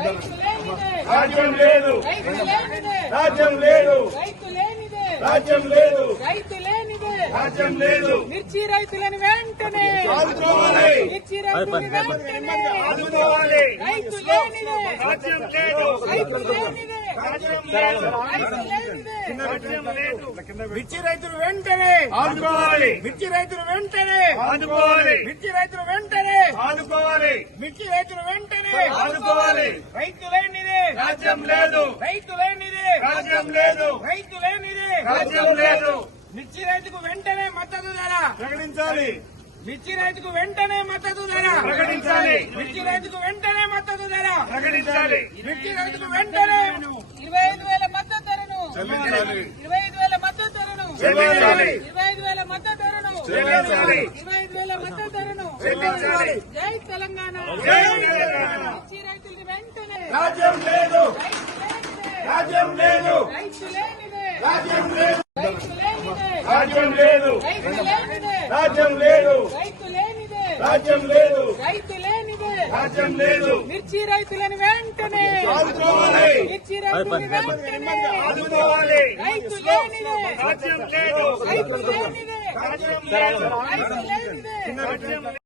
రాజ్యం లేదు, రాజ్యం లేదు, రాజ్యం లేదు, రాజ్యం లేదు. మిర్చి రైతులను వెంటనే ఆదుకోవాలి, మిర్చి రైతులను వెంటనే ఆదుకోవాలి. రైతు లేనిదే రాజ్యం లేదు, రైతు లేనిదే రాజ్యం లేదు, రైతు లేనిదే రాజ్యం లేదు. మిర్చి రైతులు వెంటనే ఆదుకోవాలి, మిర్చి రైతులు వెంటనే ఆదుకోవాలి, మిర్చి రైతులు వెంటనే ఆదుకోవాలి, మిర్చి రైతులు వెంటనే ఆదుకోవాలి. రైతు లేనిదే రాజ్యం లేదు, రైతు లేనిదే రాజ్యం లేదు, రైతు లేనిదే రాజ్యం లేదు. మిర్చి రైతుకు వెంటనే మద్దతు ధర ప్రకటించాలి, మిర్చి రైతుకు వెంటనే మద్దతు ధర ప్రకటించాలి, మిర్చి రైతుకు వెంటనే మద్దతు ధర ప్రకటించాలి. మిర్చి రైతుకు వెంటనే 25,000 మద్దతు ధరను చెల్లించాలి, 25,000 మద్దతు ధరను చెల్లించాలి, 25,000 మద్దతు ధరను చెల్లించాలి, 25,000 మద్దతు ధరను చెల్లించాలి. జై తెలంగాణ జై తెలంగాణ. మిర్చి రైతులకు వెంటనే రాజ్యం లేదు, రైతు లేనిదే రాజ్యం లేదు, రైతు లేనిదే రాజ్యం లేదు, రైతు లేనిదే రాజ్యం లేదు, రైతు లేనిదే రాజ్యం లేదు, రైతు లేనిదే రాజ్యం లేదు. మిర్చి రైతులను వెంటనే ఆదుకోవాలి, మిర్చి రైతులను వెంటనే ఆదుకోవాలి. రైతు లేనిదే రాజ్యం లేదు, రైతు లేనిదే రాజ్యం లేదు, రైతు లేనిదే రాజ్యం